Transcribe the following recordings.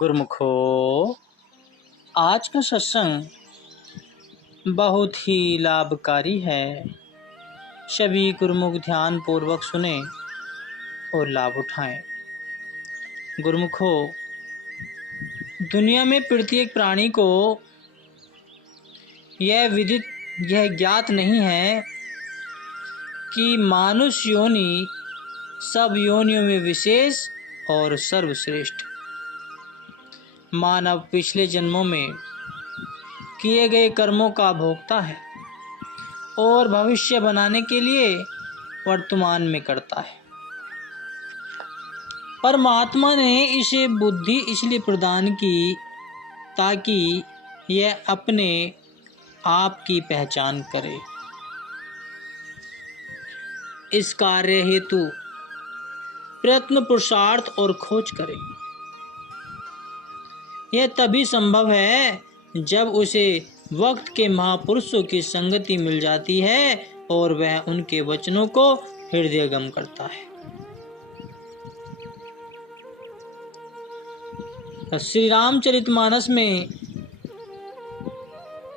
गुरुमुखो, आज का सत्संग बहुत ही लाभकारी है। सभी गुरुमुख ध्यान पूर्वक सुने और लाभ उठाएं। गुरुमुखो, दुनिया में प्रत्येक प्राणी को यह ज्ञात नहीं है कि मानुष योनि सब योनियों में विशेष और सर्वश्रेष्ठ। मानव पिछले जन्मों में किए गए कर्मों का भोक्ता है और भविष्य बनाने के लिए वर्तमान में करता है। परमात्मा ने इसे बुद्धि इसलिए प्रदान की ताकि यह अपने आप की पहचान करे। इस कार्य हेतु प्रयत्न पुरुषार्थ और खोज करे। यह तभी संभव है जब उसे वक्त के महापुरुषों की संगति मिल जाती है और वह उनके वचनों को हृदयगम करता है। श्री रामचरितमानस में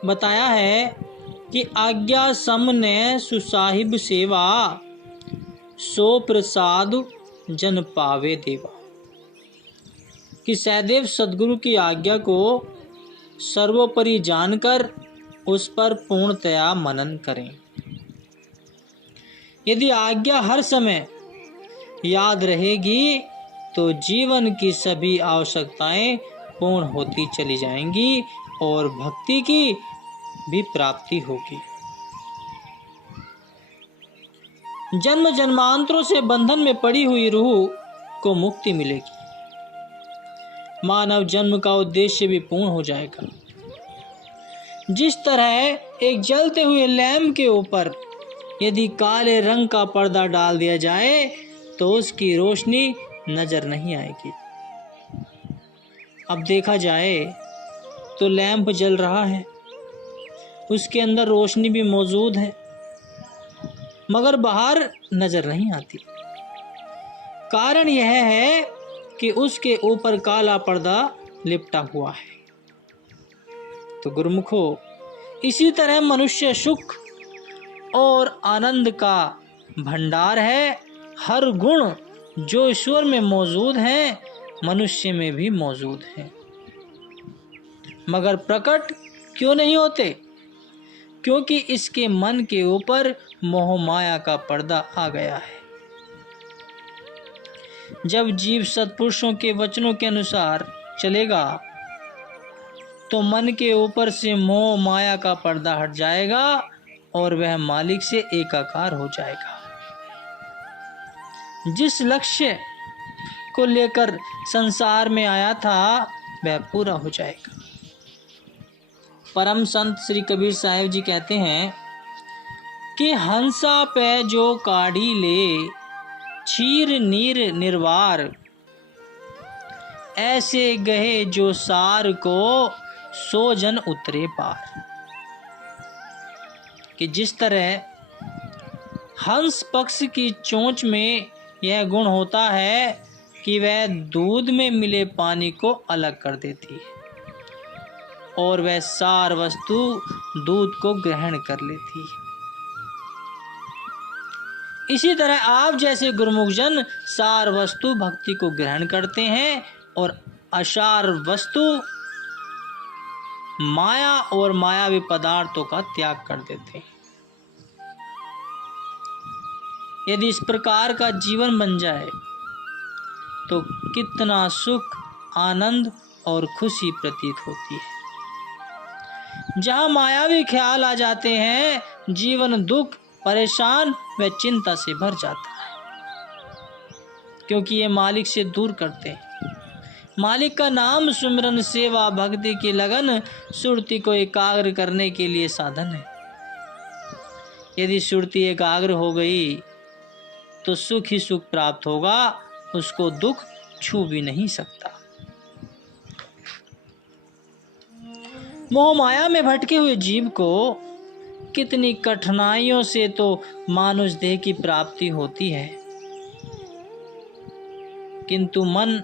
बताया है कि आज्ञा समने सुसाहिब सेवा, सो प्रसाद जन पावे देवा। कि सहदेव सद्गुरु की आज्ञा को सर्वोपरि जानकर उस पर पूर्णतया मनन करें। यदि आज्ञा हर समय याद रहेगी तो जीवन की सभी आवश्यकताएं पूर्ण होती चली जाएंगी और भक्ति की भी प्राप्ति होगी। जन्म जन्मांतरों से बंधन में पड़ी हुई रूह को मुक्ति मिलेगी। मानव जन्म का उद्देश्य भी पूर्ण हो जाएगा। जिस तरह एक जलते हुए लैंप के ऊपर यदि काले रंग का पर्दा डाल दिया जाए तो उसकी रोशनी नजर नहीं आएगी। अब देखा जाए तो लैंप जल रहा है, उसके अंदर रोशनी भी मौजूद है, मगर बाहर नजर नहीं आती। कारण यह है कि उसके ऊपर काला पर्दा लिपटा हुआ है। तो गुरुमुखो, इसी तरह मनुष्य सुख और आनंद का भंडार है। हर गुण जो ईश्वर में मौजूद है मनुष्य में भी मौजूद है, मगर प्रकट क्यों नहीं होते? क्योंकि इसके मन के ऊपर मोह माया का पर्दा आ गया है। जब जीव सत्पुरुषों के वचनों के अनुसार चलेगा तो मन के ऊपर से मोह माया का पर्दा हट जाएगा और वह मालिक से एकाकार हो जाएगा। जिस लक्ष्य को लेकर संसार में आया था वह पूरा हो जाएगा। परम संत श्री कबीर साहिब जी कहते हैं कि हंसा पे जो काढ़ी ले, क्षीर नीर निर्वार, ऐसे गहे जो सार को, सो जन उतरे पार। कि जिस तरह हंस पक्ष की चोंच में यह गुण होता है कि वह दूध में मिले पानी को अलग कर देती है और वह सार वस्तु दूध को ग्रहण कर लेती है, इसी तरह आप जैसे गुरुमुख जन सार वस्तु भक्ति को ग्रहण करते हैं और असार वस्तु माया और मायावी पदार्थों का त्याग कर देते हैं। यदि इस प्रकार का जीवन बन जाए तो कितना सुख, आनंद और खुशी प्रतीत होती है। जहां मायावी ख्याल आ जाते हैं, जीवन दुख, परेशान व चिंता से भर जाता है, क्योंकि ये मालिक से दूर करते हैं। मालिक का नाम सुमिरन, सेवा, भक्ति की लगन सुरति को एकाग्र करने के लिए साधन है। यदि सुरति एकाग्र हो गई तो सुख ही सुख प्राप्त होगा, उसको दुख छू भी नहीं सकता। मोह माया में भटके हुए जीव को कितनी कठिनाइयों से तो मानुष देह की प्राप्ति होती है, किंतु मन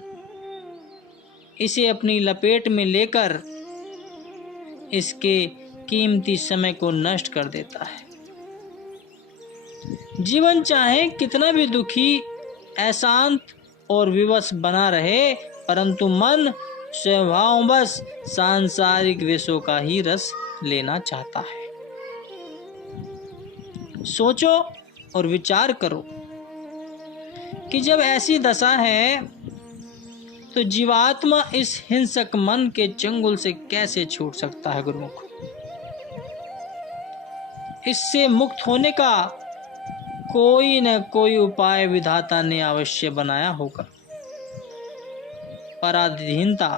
इसे अपनी लपेट में लेकर इसके कीमती समय को नष्ट कर देता है। जीवन चाहे कितना भी दुखी, अशांत और विवश बना रहे, परंतु मन स्वभाववश सांसारिक विषयों का ही रस लेना चाहता है। सोचो और विचार करो कि जब ऐसी दशा है तो जीवात्मा इस हिंसक मन के चंगुल से कैसे छूट सकता है गुरुमुख। इससे मुक्त होने का कोई न कोई उपाय विधाता ने अवश्य बनाया होगा। पराधीनता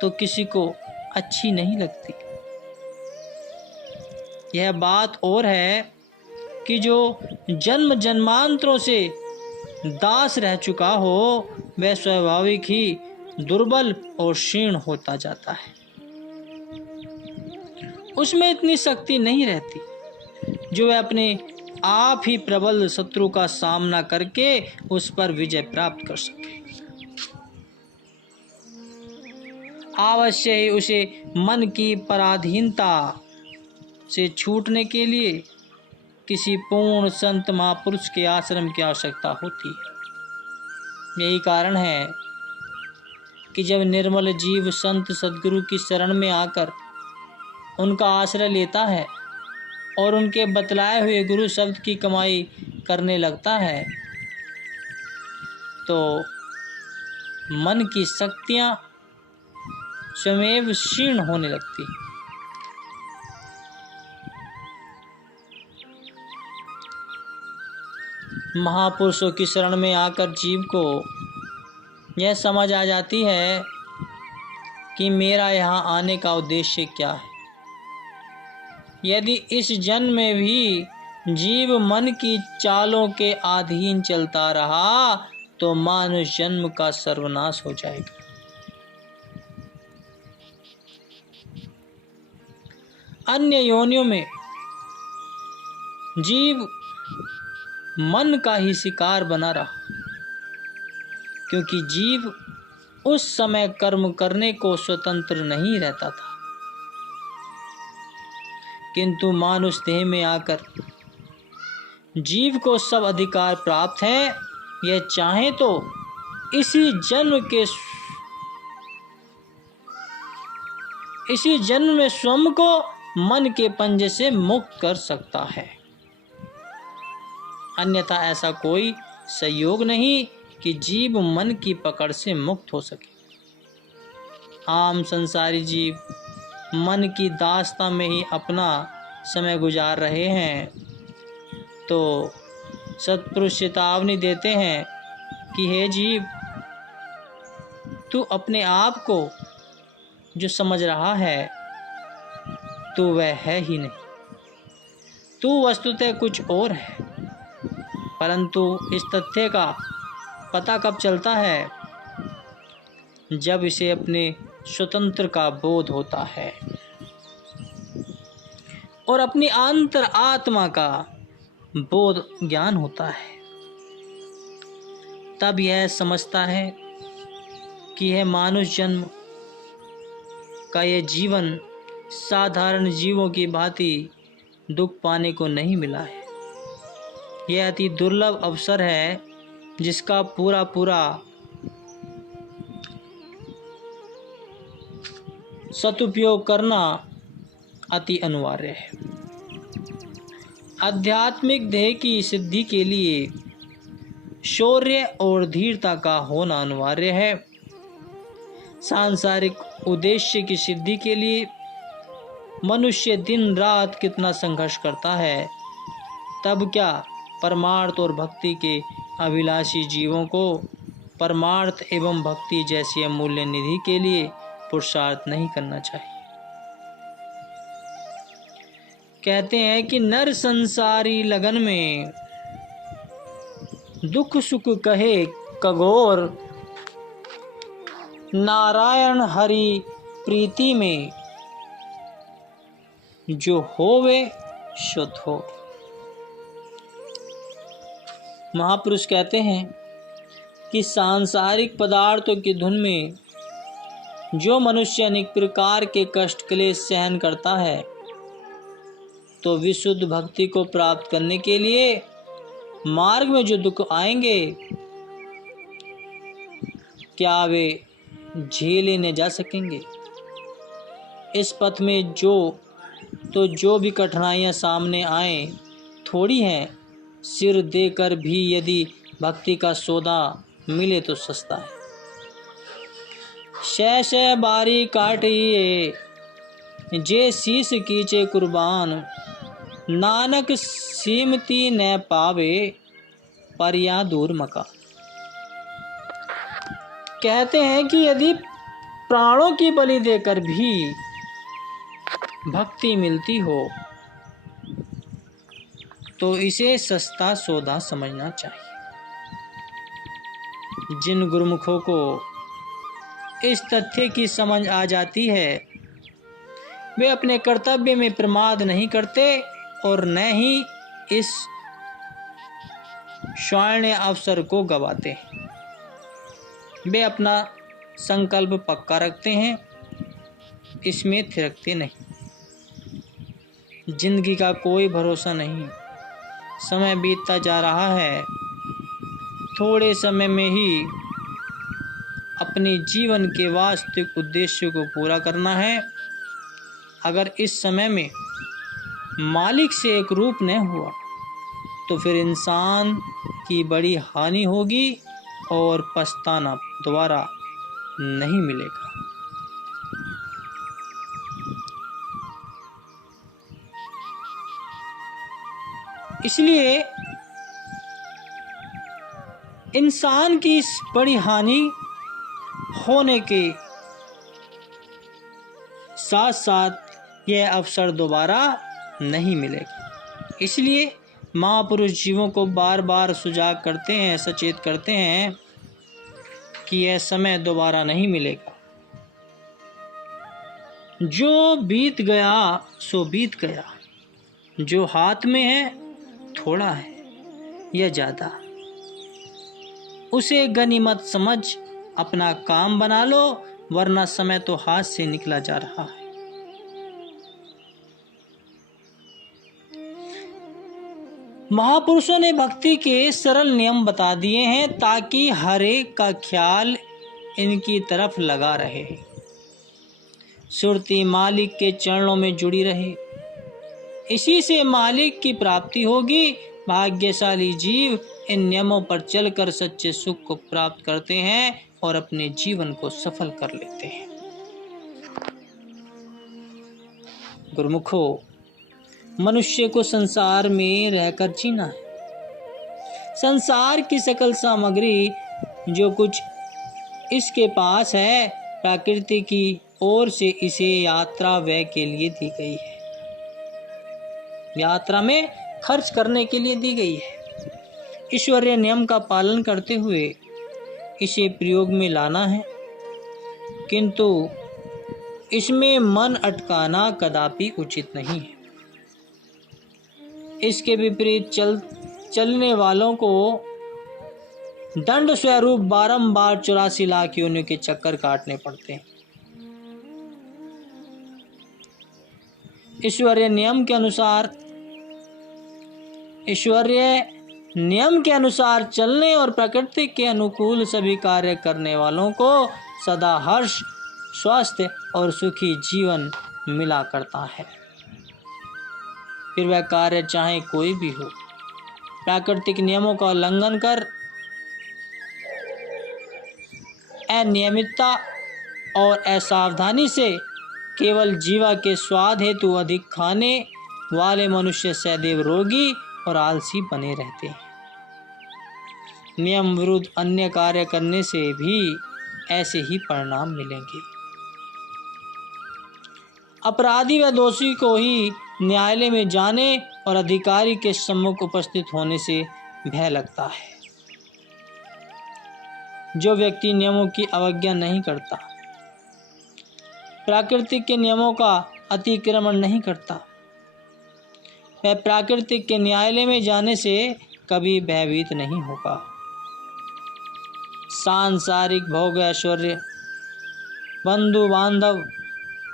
तो किसी को अच्छी नहीं लगती। यह बात और है कि जो जन्म जन्मांतरों से दास रह चुका हो वह स्वाभाविक ही दुर्बल और क्षीण होता जाता है। उसमें इतनी शक्ति नहीं रहती जो वह अपने आप ही प्रबल शत्रु का सामना करके उस पर विजय प्राप्त कर सके। अवश्य ही उसे मन की पराधीनता से छूटने के लिए किसी पूर्ण संत महापुरुष के आश्रम की आवश्यकता होती है। यही कारण है कि जब निर्मल जीव संत सद्गुरु की शरण में आकर उनका आश्रय लेता है और उनके बतलाए हुए गुरु शब्द की कमाई करने लगता है तो मन की शक्तियां स्वयं क्षीण होने लगती। महापुरुषों की शरण में आकर जीव को यह समझ आ जाती है कि मेरा यहाँ आने का उद्देश्य क्या है। यदि इस जन्म में भी जीव मन की चालों के अधीन चलता रहा तो मानुष जन्म का सर्वनाश हो जाएगा। अन्य योनियों में जीव मन का ही शिकार बना रहा, क्योंकि जीव उस समय कर्म करने को स्वतंत्र नहीं रहता था। किंतु मानुष देह में आकर जीव को सब अधिकार प्राप्त है। यह चाहे तो इसी जन्म में स्वयं को मन के पंजे से मुक्त कर सकता है। अन्यथा ऐसा कोई संयोग नहीं कि जीव मन की पकड़ से मुक्त हो सके। आम संसारी जीव मन की दास्ता में ही अपना समय गुजार रहे हैं तो सत्पुरुष चेतावनी देते हैं कि हे जीव, तू अपने आप को जो समझ रहा है तो वह है ही नहीं। तू वस्तुतः कुछ और है, परंतु इस तथ्य का पता कब चलता है? जब इसे अपने स्वतंत्र का बोध होता है और अपनी अंतर आत्मा का बोध ज्ञान होता है। तब यह समझता है कि यह मानुष जन्म का यह जीवन साधारण जीवों की भांति दुख पाने को नहीं मिला है। यह अति दुर्लभ अवसर है जिसका पूरा सदुपयोग करना अति अनिवार्य है। आध्यात्मिक ध्येय की सिद्धि के लिए शौर्य और धीरता का होना अनिवार्य है। सांसारिक उद्देश्य की सिद्धि के लिए मनुष्य दिन रात कितना संघर्ष करता है, तब क्या परमार्थ और भक्ति के अभिलाषी जीवों को परमार्थ एवं भक्ति जैसी अमूल्य निधि के लिए पुरुषार्थ नहीं करना चाहिए। कहते हैं कि नर संसारी लगन में दुख सुख कहे कगोर, नारायण हरि प्रीति में जो होवे शुद्ध हो। महापुरुष कहते हैं कि सांसारिक पदार्थों की धुन में जो मनुष्य अनेक प्रकार के कष्ट क्लेश सहन करता है तो विशुद्ध भक्ति को प्राप्त करने के लिए मार्ग में जो दुख आएंगे क्या वे झेले न जा सकेंगे। इस पथ में जो भी कठिनाइयाँ सामने आए थोड़ी हैं, सिर देकर भी यदि भक्ति का सौदा मिले तो सस्ता है। शह शह बारी काटिए जे शीस कीचे कुर्बान, नानक सीमती न पावे पर या दूर मकान। कहते हैं कि यदि प्राणों की बलि देकर भी भक्ति मिलती हो तो इसे सस्ता सौदा समझना चाहिए। जिन गुरुमुखों को इस तथ्य की समझ आ जाती है वे अपने कर्तव्य में प्रमाद नहीं करते और न ही इस स्वर्ण अवसर को गवाते। वे अपना संकल्प पक्का रखते हैं, इसमें थिरकते नहीं। जिंदगी का कोई भरोसा नहीं, समय बीतता जा रहा है, थोड़े समय में ही अपने जीवन के वास्तविक उद्देश्य को पूरा करना है। अगर इस समय में मालिक से एक रूप न हुआ तो फिर इंसान की बड़ी हानि होगी और पछताना दोबारा नहीं मिलेगा। इसलिए इंसान की इस बड़ी हानि होने के साथ साथ यह अवसर दोबारा नहीं मिलेगा। इसलिए महापुरुष जीवों को बार बार सुजाग करते हैं, सचेत करते हैं कि यह समय दोबारा नहीं मिलेगा। जो बीत गया सो बीत गया, जो हाथ में है थोड़ा है या ज़्यादा, उसे गनीमत समझ अपना काम बना लो, वरना समय तो हाथ से निकला जा रहा है। महापुरुषों ने भक्ति के सरल नियम बता दिए हैं ताकि हर एक का ख्याल इनकी तरफ लगा रहे, सुरती मालिक के चरणों में जुड़ी रहे। इसी से मालिक की प्राप्ति होगी। भाग्यशाली जीव इन नियमों पर चलकर सच्चे सुख को प्राप्त करते हैं और अपने जीवन को सफल कर लेते हैं। गुरुमुखों, मनुष्य को संसार में रहकर जीना है। संसार की सकल सामग्री जो कुछ इसके पास है प्रकृति की ओर से इसे यात्रा व्यय के लिए दी गई है, यात्रा में खर्च करने के लिए दी गई है। ईश्वरीय नियम का पालन करते हुए इसे प्रयोग में लाना है, किंतु इसमें मन अटकाना कदापि उचित नहीं है। इसके विपरीत चलने वालों को दंड स्वरूप बारंबार 84 लाख योनियों के चक्कर काटने पड़ते हैं। ईश्वरीय नियम के अनुसार चलने और प्रकृति के अनुकूल सभी कार्य करने वालों को सदा हर्ष, स्वास्थ्य और सुखी जीवन मिला करता है। फिर वह कार्य चाहे कोई भी हो, प्राकृतिक नियमों का उल्लंघन कर अनियमितता और असावधानी से केवल जीवा के स्वाद हेतु अधिक खाने वाले मनुष्य सदैव रोगी और आलसी बने रहते हैं। नियम विरुद्ध अन्य कार्य करने से भी ऐसे ही परिणाम मिलेंगे। अपराधी व दोषी को ही न्यायालय में जाने और अधिकारी के सम्मुख उपस्थित होने से भय लगता है। जो व्यक्ति नियमों की अवज्ञा नहीं करता, प्राकृतिक के नियमों का अतिक्रमण नहीं करता, वह प्राकृतिक के न्यायालय में जाने से कभी भयभीत नहीं होगा। सांसारिक भोग ऐश्वर्य बंधु बांधव,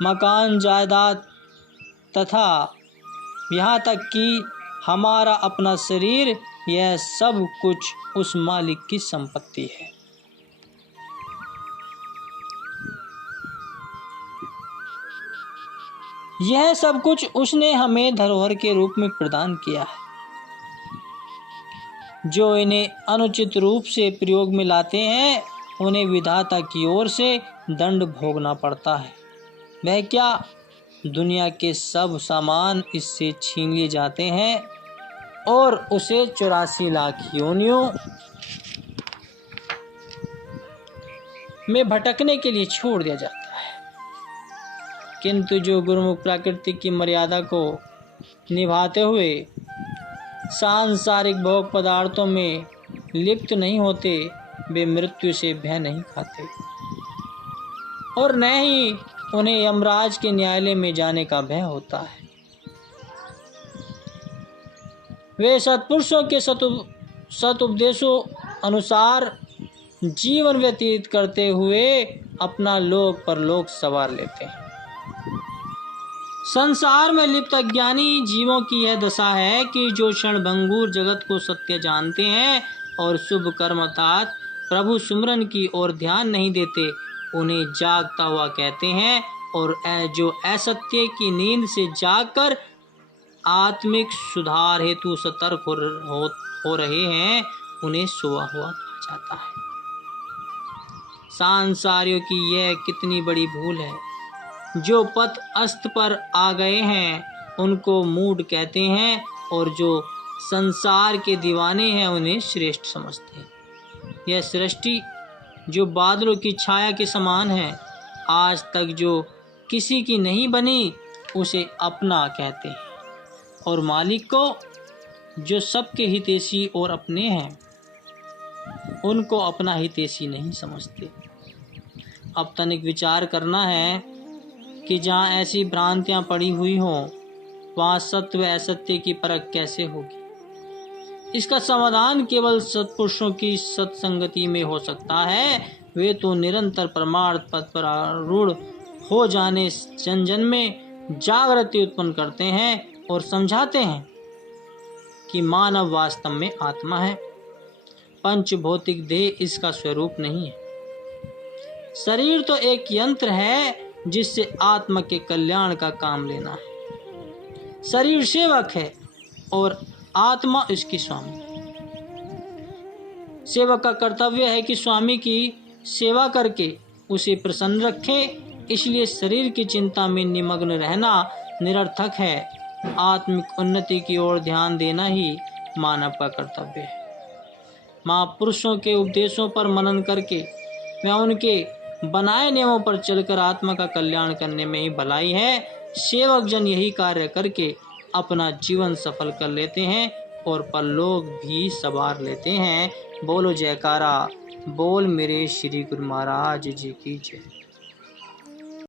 मकान जायदाद तथा यहाँ तक कि हमारा अपना शरीर, यह सब कुछ उस मालिक की संपत्ति है। यह सब कुछ उसने हमें धरोहर के रूप में प्रदान किया है। जो इन्हें अनुचित रूप से प्रयोग में लाते हैं, उन्हें विधाता की ओर से दंड भोगना पड़ता है। वह क्या, दुनिया के सब सामान इससे छीन लिए जाते हैं और उसे 84 लाख योनियों में भटकने के लिए छोड़ दिया जाता है। किंतु जो गुरुमुख प्रकृति की मर्यादा को निभाते हुए सांसारिक भोग पदार्थों में लिप्त नहीं होते, वे मृत्यु से भय नहीं खाते और न ही उन्हें यमराज के न्यायालय में जाने का भय होता है। वे सत्पुरुषों के सतुपदेशों अनुसार जीवन व्यतीत करते हुए अपना लोक परलोक संवार लेते हैं। संसार में लिप्त अज्ञानी जीवों की यह दशा है कि जो क्षणभंगुर जगत को सत्य जानते हैं और शुभ कर्म अर्थात प्रभु सुमरन की ओर ध्यान नहीं देते, उन्हें जागता हुआ कहते हैं, और जो असत्य की नींद से जागकर आत्मिक सुधार हेतु सतर्क हो रहे हैं, उन्हें सोया हुआ कहा जाता है। सांसारियों की यह कितनी बड़ी भूल है। जो पथ अस्त पर आ गए हैं उनको मूढ़ कहते हैं, और जो संसार के दीवाने हैं उन्हें श्रेष्ठ समझते हैं। यह सृष्टि जो बादलों की छाया के समान है, आज तक जो किसी की नहीं बनी उसे अपना कहते हैं, और मालिक को जो सबके हितैषी और अपने हैं उनको अपना हितैषी नहीं समझते। अब तनिक विचार करना है कि जहाँ ऐसी भ्रांतियाँ पड़ी हुई हों, वहाँ सत्य व असत्य की परख कैसे होगी। इसका समाधान केवल सत्पुरुषों की सत्संगति में हो सकता है। वे तो निरंतर परमार्थ पथ पर आरूढ़ हो जाने जन जन में जागृति उत्पन्न करते हैं और समझाते हैं कि मानव वास्तव में आत्मा है, पंच भौतिक देह इसका स्वरूप नहीं है। शरीर तो एक यंत्र है जिससे आत्मा के कल्याण का काम लेना है। शरीर सेवक है और आत्मा इसकी स्वामी। सेवक का कर्तव्य है कि स्वामी की सेवा करके उसे प्रसन्न रखे, इसलिए शरीर की चिंता में निमग्न रहना निरर्थक है। आत्मिक उन्नति की ओर ध्यान देना ही मानव का कर्तव्य है। महापुरुषों के उपदेशों पर मनन करके व उनके बनाए नियमों पर चलकर आत्मा का कल्याण करने में ही भलाई है। सेवक जन यही कार्य करके अपना जीवन सफल कर लेते हैं और परलोक भी संवार लेते हैं। बोलो जयकारा, बोल मेरे श्री गुरु महाराज जी की जय।